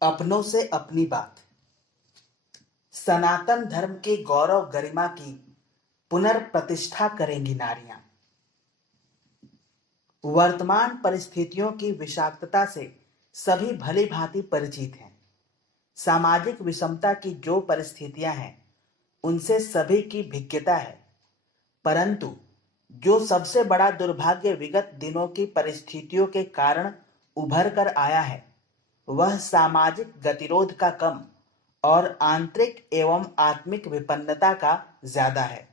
अपनों से अपनी बात। सनातन धर्म के गौरव गरिमा की पुनर्प्रतिष्ठा करेंगी नारियां। वर्तमान परिस्थितियों की विषाक्तता से सभी भली भांति परिचित हैं। सामाजिक विषमता की जो परिस्थितियां हैं उनसे सभी की भिज्ञता है, परंतु जो सबसे बड़ा दुर्भाग्य विगत दिनों की परिस्थितियों के कारण उभर कर आया है वह सामाजिक गतिरोध का कम और आंतरिक एवं आत्मिक विपन्नता का ज्यादा है।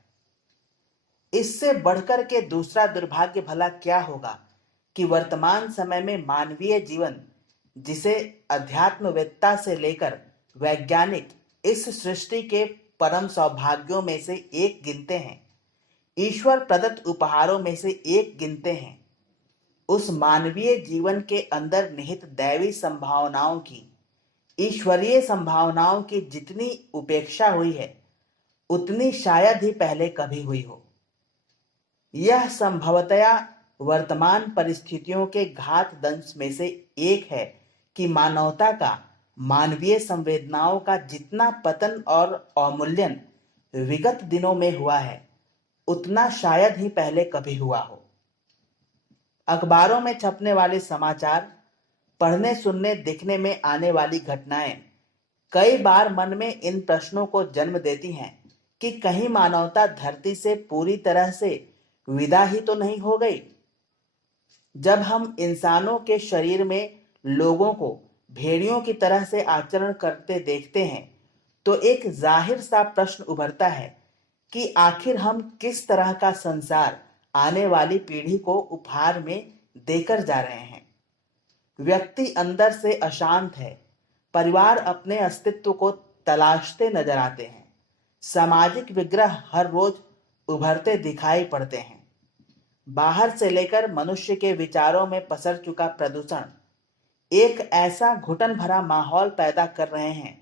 इससे बढ़कर के दूसरा दुर्भाग्य भला क्या होगा कि वर्तमान समय में मानवीय जीवन, जिसे अध्यात्मवेत्ता से लेकर वैज्ञानिक इस सृष्टि के परम सौभाग्यों में से एक गिनते हैं, ईश्वर प्रदत्त उपहारों में से एक गिनते हैं, उस मानवीय जीवन के अंदर निहित दैवी संभावनाओं की, ईश्वरीय संभावनाओं की जितनी उपेक्षा हुई है उतनी शायद ही पहले कभी हुई हो। यह संभवतया वर्तमान परिस्थितियों के घात दंश में से एक है कि मानवता का मानवीय संवेदनाओं का जितना पतन और अवमूल्यन विगत दिनों में हुआ है उतना शायद ही पहले कभी हुआ हो। अखबारों में छपने वाले समाचार, पढ़ने सुनने दिखने में आने वाली घटनाएं कई बार मन में इन प्रश्नों को जन्म देती हैं कि कहीं मानवता धरती से पूरी तरह से विदा ही तो नहीं हो गई। जब हम इंसानों के शरीर में लोगों को भेड़ियों की तरह से आचरण करते देखते हैं तो एक जाहिर सा प्रश्न उभरता है कि आखिर हम किस तरह का संसार आने वाली पीढ़ी को उपहार में देकर जा रहे हैं। व्यक्ति अंदर से अशांत है, परिवार अपने अस्तित्व को तलाशते नजर आते हैं, सामाजिक विग्रह हर रोज उभरते दिखाई पड़ते हैं। बाहर से लेकर मनुष्य के विचारों में पसर चुका प्रदूषण एक ऐसा घुटन भरा माहौल पैदा कर रहे हैं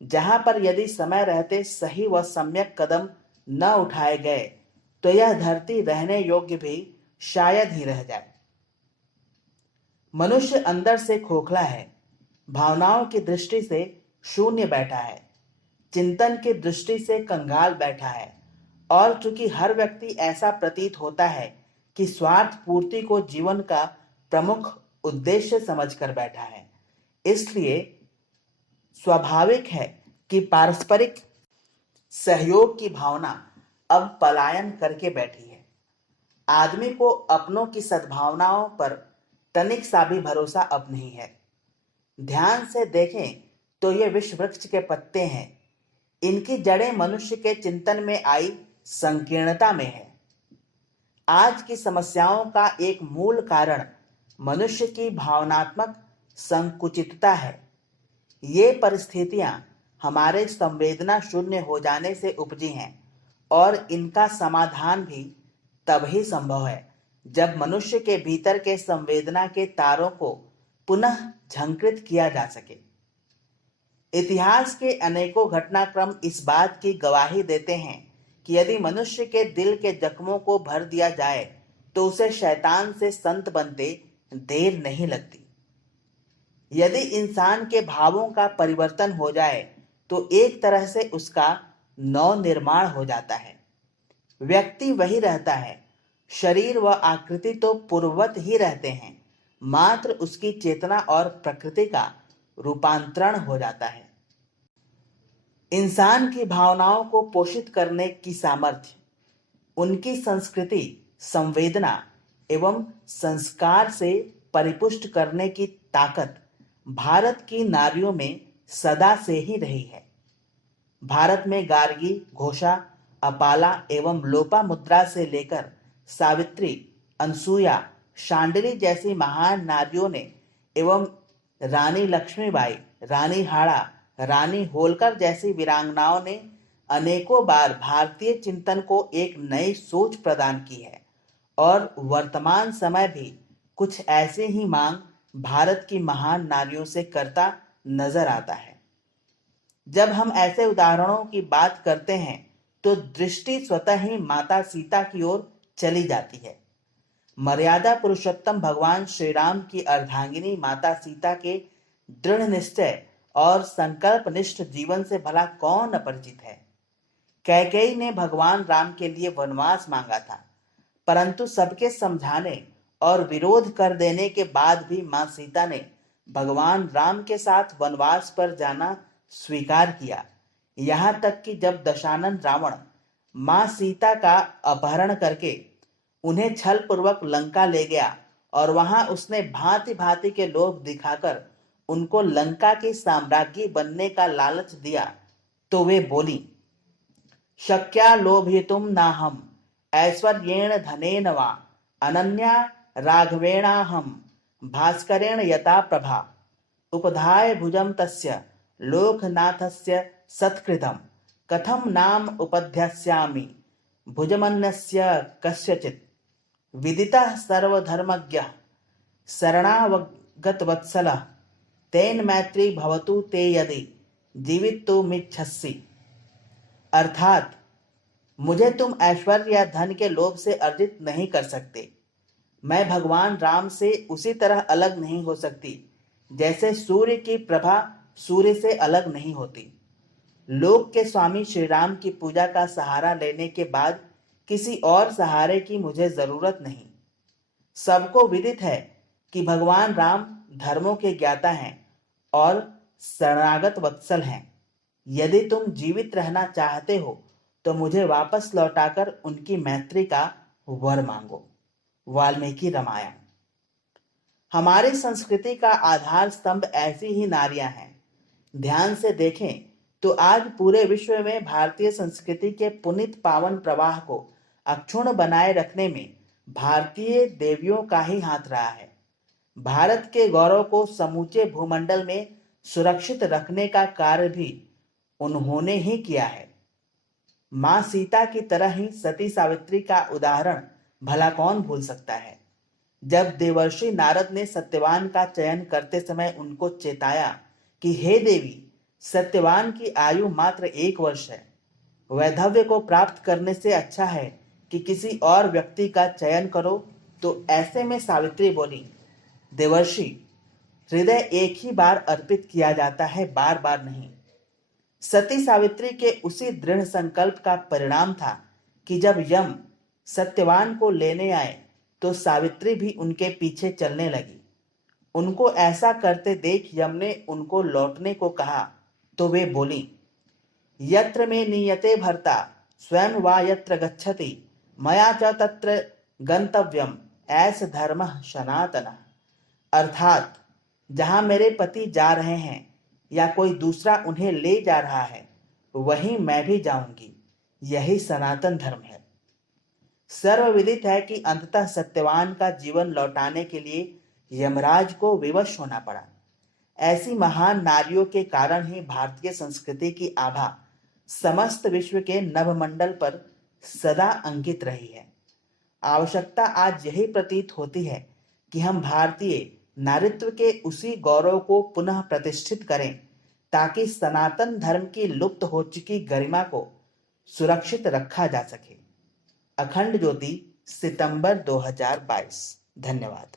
जहां पर यदि समय रहते सही व सम्यक कदम न उठाए गए तो यह धरती रहने योग्य भी शायद ही रह जाए। मनुष्य अंदर से खोखला है, भावनाओं की दृष्टि से शून्य बैठा है, चिंतन की दृष्टि से कंगाल बैठा है और चूंकि हर व्यक्ति ऐसा प्रतीत होता है कि स्वार्थ पूर्ति को जीवन का प्रमुख उद्देश्य समझकर बैठा है, इसलिए स्वाभाविक है कि पारस्परिक सहयोग की भावना अब पलायन करके बैठी है। आदमी को अपनों की सद्भावनाओं पर तनिक सा भी भरोसा अब नहीं है। ध्यान से देखें तो ये विश्व वृक्ष के पत्ते हैं, इनकी जड़ें मनुष्य के चिंतन में आई संकीर्णता में है। आज की समस्याओं का एक मूल कारण मनुष्य की भावनात्मक संकुचितता है। ये परिस्थितियां हमारे संवेदना शून्य हो जाने से उपजी हैं और इनका समाधान भी तभी संभव है जब मनुष्य के भीतर के संवेदना के तारों को पुनः झंकृत किया जा सके। इतिहास के अनेकों घटनाक्रम इस बात की गवाही देते हैं कि यदि मनुष्य के दिल के जख्मों को भर दिया जाए तो उसे शैतान से संत बनते देर नहीं लगती। यदि इंसान के भावों का परिवर्तन हो जाए तो एक तरह से उसका नव निर्माण हो जाता है। व्यक्ति वही रहता है, शरीर व आकृति तो पूर्ववत ही रहते हैं, मात्र उसकी चेतना और प्रकृति का रूपांतरण हो जाता है। इंसान की भावनाओं को पोषित करने की सामर्थ्य, उनकी संस्कृति, संवेदना एवं संस्कार से परिपुष्ट करने की ताकत भारत की नारियों में सदा से ही रही है। भारत में गार्गी, घोषा, अपाला एवं लोपामुद्रा से लेकर सावित्री, अनसुया, शांडिली जैसी महान नारियों ने एवं रानी लक्ष्मीबाई, रानी हाड़ा, रानी होलकर जैसी वीरांगनाओं ने अनेकों बार भारतीय चिंतन को एक नई सोच प्रदान की है और वर्तमान समय भी कुछ ऐसी ही मांग भारत की महान नारियों से करता नजर आता है। जब हम ऐसे उदाहरणों की बात करते हैं तो दृष्टि स्वतः ही माता सीता की ओर चली जाती है। मर्यादा पुरुषोत्तम भगवान श्री राम की अर्धांगिनी माता सीता के दृढ़ निश्चय और संकल्पनिष्ठ जीवन से भला कौन अपरिचित है। कैकेयी ने भगवान राम के लिए वनवास मांगा था, परंतु सबके समझाने और विरोध कर देने के बाद भी मां सीता ने भगवान राम के साथ वनवास पर जाना स्वीकार किया। यहाँ तक कि जब दशानन रावण मां सीता का अपहरण करके उन्हें छल पूर्वक लंका ले गया और वहां उसने भांति भांति के लोभ दिखाकर उनको लंका की साम्राज्ञी बनने का लालच दिया, तो वे बोली, शक्या लोभितुम नाहम ऐश्वर्येण धनेन वा अनन्या राघवेणाहम भास्करेण यथा प्रभा उपधाय भुजम तस्य लोकनाथस्य सत्कृतम कथम नाम उपध्यास्यामि भुजमन्यस्य कस्यचित् विदितः सर्वधर्मज्ञः शरणागतवत्सलः तेन मैत्री भवतु ते यदि जीवितुमिच्छसि। अर्थात मुझे तुम ऐश्वर्य या धन के लोभ से अर्जित नहीं कर सकते। मैं भगवान राम से उसी तरह अलग नहीं हो सकती जैसे सूर्य की प्रभा सूर्य से अलग नहीं होती। लोक के स्वामी श्री राम की पूजा का सहारा लेने के बाद किसी और सहारे की मुझे जरूरत नहीं। सबको विदित है कि भगवान राम धर्मों के ज्ञाता हैं और शरणागत वत्सल हैं। यदि तुम जीवित रहना चाहते हो तो मुझे वापस लौटाकर उनकी मैत्री का वर मांगो। वाल्मीकि रामायण। हमारी संस्कृति का आधार स्तंभ ऐसी ही नारियां हैं। ध्यान से देखें तो आज पूरे विश्व में भारतीय संस्कृति के पुनीत पावन प्रवाह को अक्षुण्ण बनाए रखने में भारतीय देवियों का ही हाथ रहा है। भारत के गौरव को समूचे भूमंडल में सुरक्षित रखने का कार्य भी उन्होंने ही किया है। मां सीता की तरह ही सती सावित्री का उदाहरण भला कौन भूल सकता है। जब देवर्षि नारद ने सत्यवान का चयन करते समय उनको चेताया कि हे देवी, सत्यवान की आयु मात्र 1 वर्ष है, वैधव्य को प्राप्त करने से अच्छा है कि किसी और व्यक्ति का चयन करो, तो ऐसे में सावित्री बोली, देवर्षि, हृदय एक ही बार अर्पित किया जाता है, बार बार नहीं। सती सावित्री के उसी दृढ़ संकल्प का परिणाम था कि जब यम सत्यवान को लेने आए तो सावित्री भी उनके पीछे चलने लगी। उनको ऐसा करते देख यम ने उनको लौटने को कहा तो वे बोली, यत्र में नियते भर्ता स्वयं वा यत्र गच्छति मया च तत्र गंतव्यम ऐस धर्मः सनातनः। अर्थात जहां मेरे पति जा रहे हैं या कोई दूसरा उन्हें ले जा रहा है, वहीं मैं भी जाऊंगी। यही सनातन धर्म है। सर्वविदित है कि अंततः सत्यवान का जीवन लौटाने के लिए यमराज को विवश होना पड़ा। ऐसी महान नारियों के कारण ही भारतीय संस्कृति की आभा समस्त विश्व के नभमंडल पर सदा अंकित रही है। आवश्यकता आज यही प्रतीत होती है कि हम भारतीय नारीत्व के उसी गौरव को पुनः प्रतिष्ठित करें ताकि सनातन धर्म की लुप्त हो चुकी गरिमा को सुरक्षित रखा जा सके। अखंड ज्योति, सितंबर 2022। धन्यवाद।